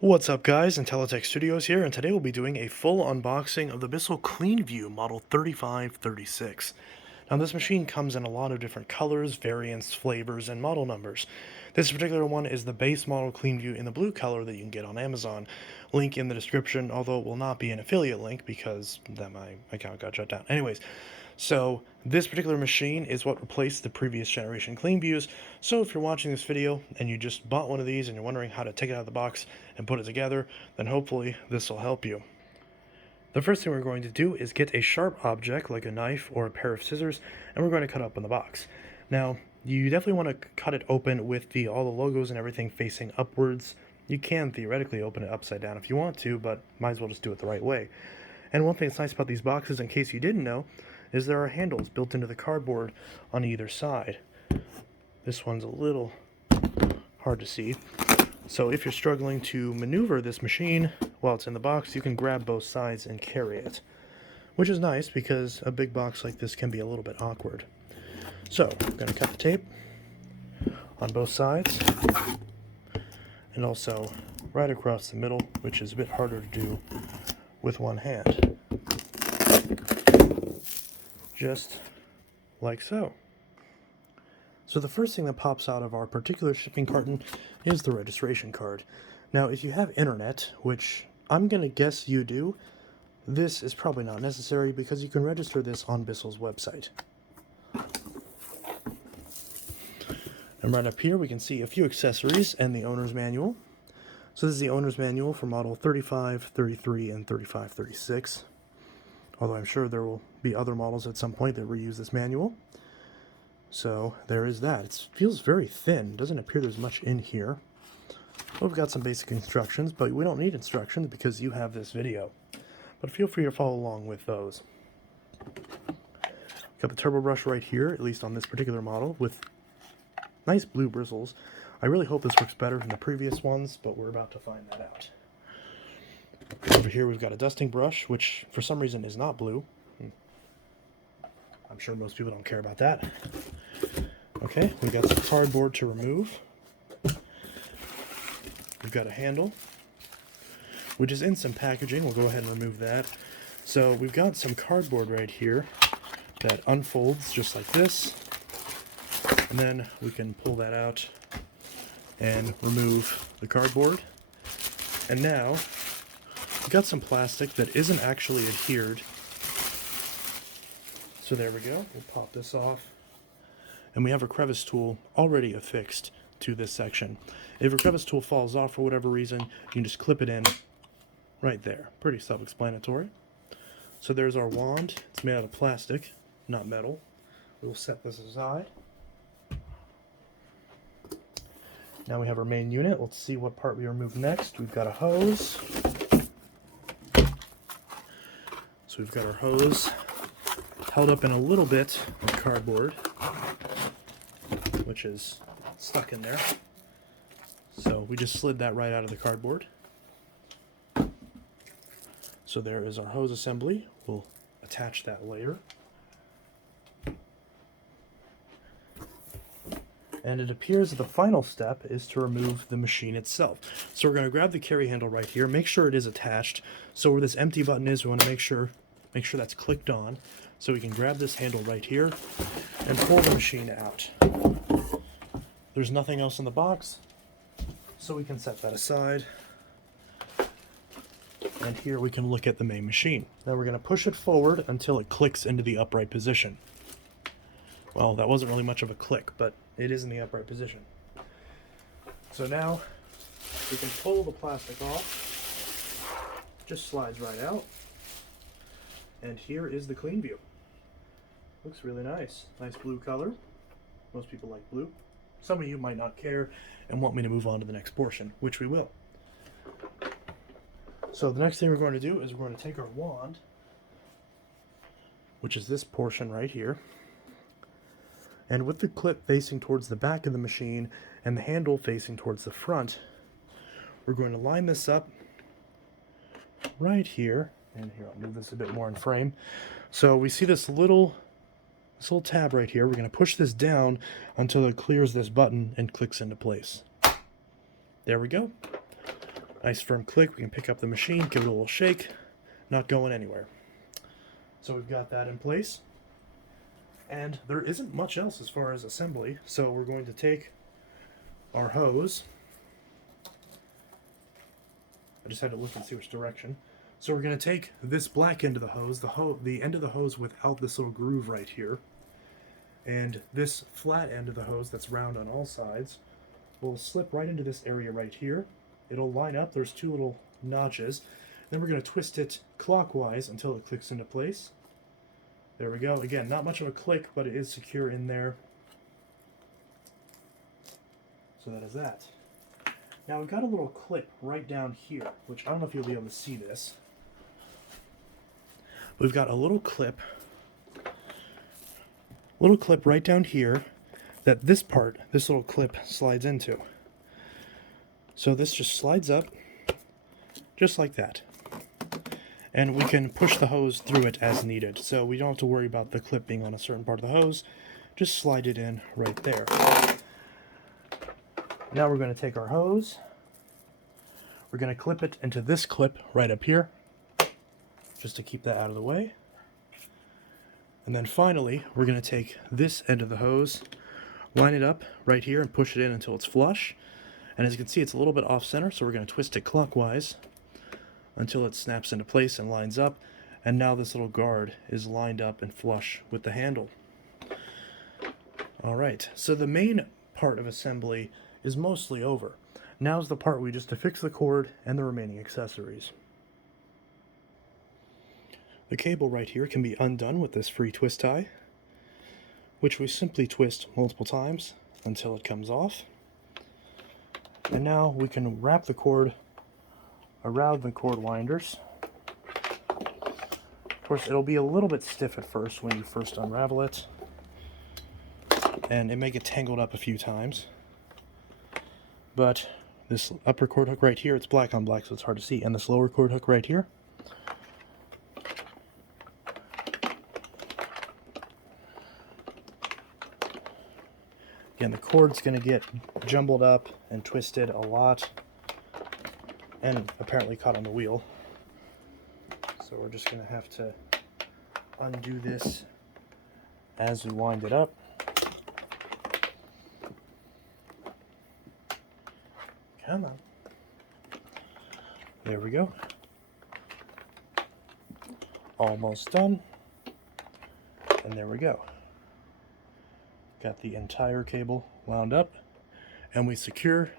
What's up guys, Intellitech Studios here, and today we'll be doing a full unboxing of the Bissell CleanView model 3536. Now this machine comes in a lot of different colors, variants, flavors, and model numbers. This particular one is the base model CleanView in the blue color that you can get on Amazon. Link in the description, although it will not be an affiliate link because then my account got shut down. Anyways, so this particular machine is what replaced the previous generation CleanViews. So if you're watching this video and you just bought one of these and you're wondering how to take it out of the box and put it together, then hopefully this will help you. The first thing we're going to do is get a sharp object like a knife or a pair of scissors, and we're going to cut open the box. Now, you definitely want to cut it open with all the logos and everything facing upwards. You can theoretically open it upside down if you want to, but might as well just do it the right way. And one thing that's nice about these boxes, in case you didn't know, is there are handles built into the cardboard on either side. This one's a little hard to see. So if you're struggling to maneuver this machine while it's in the box, you can grab both sides and carry it, which is nice because a big box like this can be a little bit awkward. So I'm going to cut the tape on both sides and also right across the middle, which is a bit harder to do with one hand. Just like so. So the first thing that pops out of our particular shipping carton is the registration card. Now, if you have internet, which I'm going to guess you do, this is probably not necessary because you can register this on Bissell's website. And right up here we can see a few accessories and the owner's manual. So this is the owner's manual for model 35, 33, and 35, 36. Although I'm sure there will be other models at some point that reuse this manual. So there is that. It feels very thin. Doesn't appear there's much in here. Well, we've got some basic instructions, but we don't need instructions because you have this video. But feel free to follow along with those. Got the turbo brush right here, at least on this particular model, with nice blue bristles. I really hope this works better than the previous ones, but we're about to find that out. Over here we've got a dusting brush, which for some reason is not blue. I'm sure most people don't care about that. Okay, we've got some cardboard to remove. We've got a handle, which is in some packaging. We'll go ahead and remove that. So we've got some cardboard right here that unfolds just like this. And then we can pull that out and remove the cardboard. And now we've got some plastic that isn't actually adhered. So there we go. We'll pop this off. And we have a crevice tool already affixed to this section. If a crevice tool falls off for whatever reason, you can just clip it in right there. Pretty self-explanatory. So there's our wand. It's made out of plastic, not metal. We'll set this aside. Now we have our main unit. Let's see what part we remove next. We've got a hose. So we've got our hose held up in a little bit of cardboard, which is stuck in there. So we just slid that right out of the cardboard. So there is our hose assembly. We'll attach that later. And it appears that the final step is to remove the machine itself. So we're going to grab the carry handle right here, make sure it is attached. So where this empty button is, we want to make sure that's clicked on. So we can grab this handle right here and pull the machine out. There's nothing else in the box, so we can set that aside. And here we can look at the main machine. Now we're going to push it forward until it clicks into the upright position. Well, that wasn't really much of a click, but it is in the upright position. So now we can pull the plastic off. Just slides right out. And here is the CleanView. Looks really nice. Nice blue color. Most people like blue. Some of you might not care and want me to move on to the next portion, which we will. So the next thing we're going to do is we're going to take our wand, which is this portion right here, and with the clip facing towards the back of the machine and the handle facing towards the front, we're going to line this up right here. And here, I'll move this a bit more in frame. So we see this little tab right here. We're going to push this down until it clears this button and clicks into place. There we go. Nice firm click. We can pick up the machine, give it a little shake, not going anywhere. So we've got that in place. And there isn't much else as far as assembly, so we're going to take our hose. I just had to look and see which direction. So we're going to take this black end of the hose, the end of the hose without this little groove right here, and this flat end of the hose that's round on all sides will slip right into this area right here. It'll line up. There's two little notches. Then we're going to twist it clockwise until it clicks into place. There we go. Again, not much of a click, but it is secure in there. So that is that. Now we've got a little clip right down here, which I don't know if you'll be able to see this. We've got a little clip right down here that this little clip slides into. So this just slides up just like that. And we can push the hose through it as needed. So we don't have to worry about the clip being on a certain part of the hose. Just slide it in right there. Now we're going to take our hose. We're going to clip it into this clip right up here, just to keep that out of the way. And then finally, we're going to take this end of the hose, line it up right here and push it in until it's flush. And as you can see, it's a little bit off center, so we're going to twist it clockwise until it snaps into place and lines up. And now this little guard is lined up and flush with the handle. Alright, so the main part of assembly is mostly over. Now's the part we just affix the cord and the remaining accessories. The cable right here can be undone with this free twist tie, which we simply twist multiple times until it comes off. And now we can wrap the cord around the cord winders. Of course, it'll be a little bit stiff at first when you first unravel it, and it may get tangled up a few times. But this upper cord hook right here, it's black on black, so it's hard to see, and this lower cord hook right here, again, the cord's going to get jumbled up and twisted a lot, and apparently caught on the wheel. So we're just going to have to undo this as we wind it up. Come on. There we go. Almost done. And there we go. Got the entire cable wound up, and we secure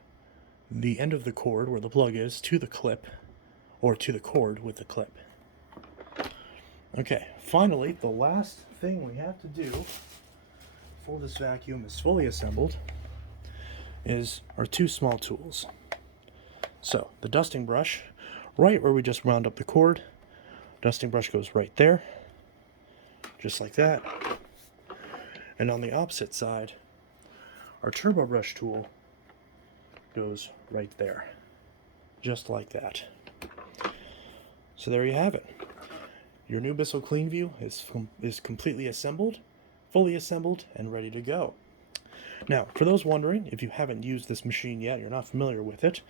the end of the cord where the plug is to the clip, or to the cord with the clip. Okay, finally, the last thing we have to do before this vacuum is fully assembled is our two small tools. So, the dusting brush, right where we just wound up the cord, dusting brush goes right there, just like that. And on the opposite side, our turbo brush tool goes right there, just like that. So there you have it. Your new Bissell CleanView is completely assembled, fully assembled, and ready to go. Now, for those wondering, if you haven't used this machine yet, you're not familiar with it,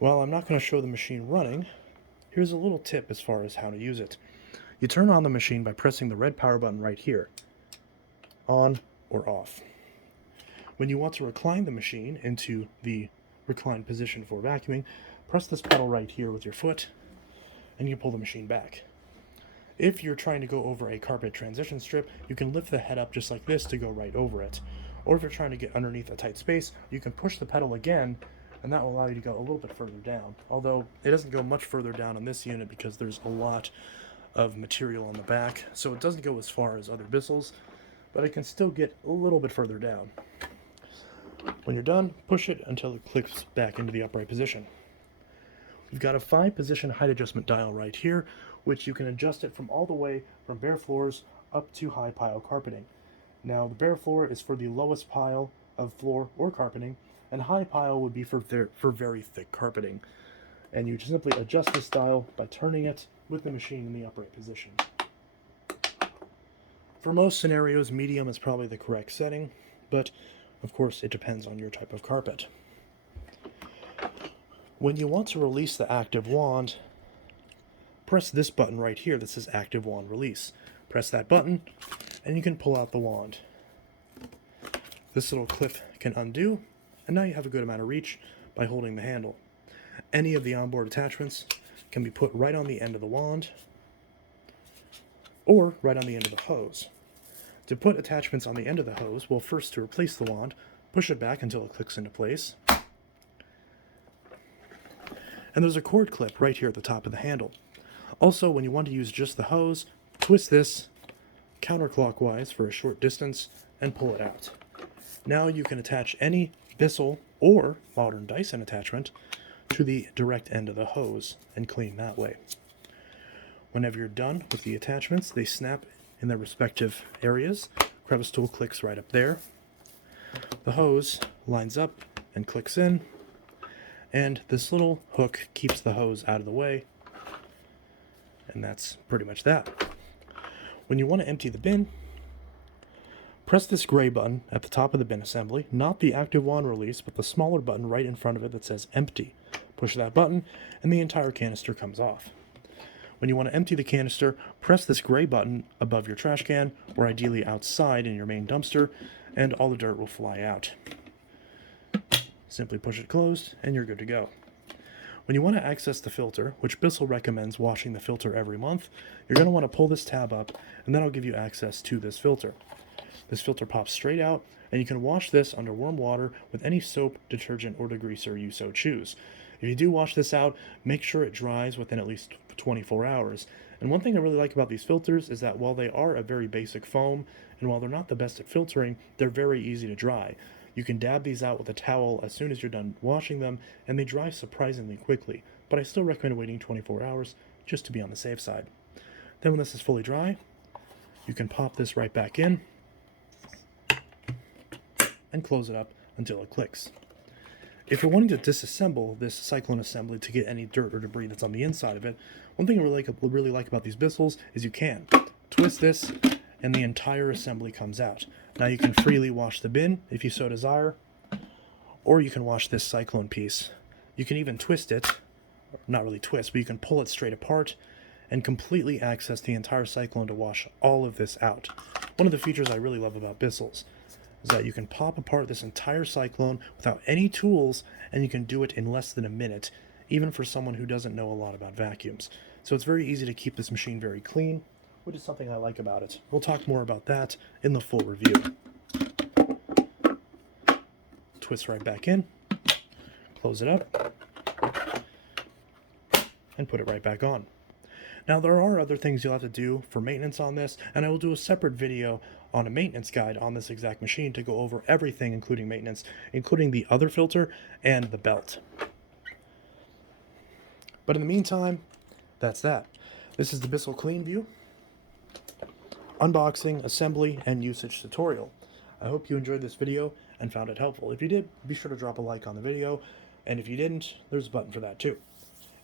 well, I'm not going to show the machine running. Here's a little tip as far as how to use it. You turn on the machine by pressing the red power button right here, on or off. When you want to recline the machine into the reclined position for vacuuming, press this pedal right here with your foot, and you pull the machine back. If you're trying to go over a carpet transition strip, you can lift the head up just like this to go right over it. Or if you're trying to get underneath a tight space, you can push the pedal again, and that will allow you to go a little bit further down. Although it doesn't go much further down on this unit because there's a lot of material on the back, so it doesn't go as far as other Bissells, but it can still get a little bit further down. When you're done, push it until it clicks back into the upright position. We've got a 5-position height adjustment dial right here, which you can adjust it from all the way from bare floors up to high pile carpeting. Now, the bare floor is for the lowest pile of floor or carpeting, and high pile would be for very thick carpeting. And you just simply adjust this dial by turning it with the machine in the upright position. For most scenarios, medium is probably the correct setting, but of course it depends on your type of carpet. When you want to release the ActiveWand, press this button right here that says ActiveWand Release. Press that button, and you can pull out the wand. This little clip can undo, and now you have a good amount of reach by holding the handle. Any of the onboard attachments can be put right on the end of the wand, or right on the end of the hose. To put attachments on the end of the hose, well, first, to replace the wand, push it back until it clicks into place. And there's a cord clip right here at the top of the handle. Also, when you want to use just the hose, twist this counterclockwise for a short distance and pull it out. Now you can attach any Bissell or modern Dyson attachment to the direct end of the hose and clean that way. Whenever you're done with the attachments, they snap in their respective areas. Crevice tool clicks right up there. The hose lines up and clicks in, and this little hook keeps the hose out of the way, and that's pretty much that. When you want to empty the bin, press this gray button at the top of the bin assembly, not the ActiveWand Release, but the smaller button right in front of it that says Empty. Push that button, and the entire canister comes off. When you want to empty the canister, press this gray button above your trash can, or ideally outside in your main dumpster, and all the dirt will fly out. Simply push it closed, and you're good to go. When you want to access the filter, which Bissell recommends washing the filter every month, you're going to want to pull this tab up, and that'll give you access to this filter. This filter pops straight out, and you can wash this under warm water with any soap, detergent, or degreaser you so choose. If you do wash this out, make sure it dries within at least 24 hours. And one thing I really like about these filters is that while they are a very basic foam, and while they're not the best at filtering, they're very easy to dry. You can dab these out with a towel as soon as you're done washing them, and they dry surprisingly quickly, but I still recommend waiting 24 hours just to be on the safe side. Then when this is fully dry, you can pop this right back in and close it up until it clicks. If you're wanting to disassemble this cyclone assembly to get any dirt or debris that's on the inside of it, one thing I really like about these Bissells is you can twist this and the entire assembly comes out. Now you can freely wash the bin if you so desire, or you can wash this cyclone piece. You can even twist it, not really twist, but you can pull it straight apart and completely access the entire cyclone to wash all of this out. One of the features I really love about Bissells is that you can pop apart this entire cyclone without any tools, and you can do it in less than a minute, even for someone who doesn't know a lot about vacuums. So it's very easy to keep this machine very clean, which is something I like about it. We'll talk more about that in the full review. Twist right back in, close it up, and put it right back on. Now there are other things you'll have to do for maintenance on this, and I will do a separate video on a maintenance guide on this exact machine to go over everything including maintenance, including the other filter and the belt. But in the meantime, that's that. This is the Bissell CleanView unboxing, assembly, and usage tutorial. I hope you enjoyed this video and found it helpful. If you did, be sure to drop a like on the video, and if you didn't, there's a button for that too.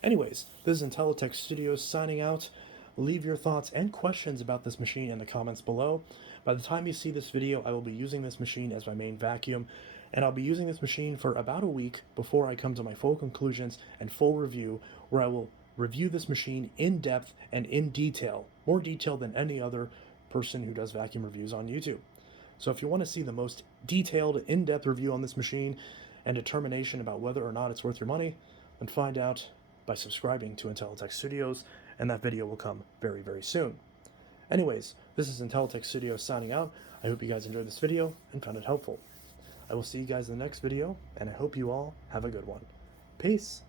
Anyways, this is Intellitech Studios signing out. Leave your thoughts and questions about this machine in the comments below. By the time you see this video, I will be using this machine as my main vacuum, and I'll be using this machine for about a week before I come to my full conclusions and full review, where I will review this machine in depth and in detail, more detail than any other person who does vacuum reviews on YouTube. So if you want to see the most detailed, in-depth review on this machine and determination about whether or not it's worth your money, then find out by subscribing to Intellitech Studios, and that video will come very, very soon. Anyways, this is Intellitech Studios signing out. I hope you guys enjoyed this video and found it helpful. I will see you guys in the next video, and I hope you all have a good one. Peace!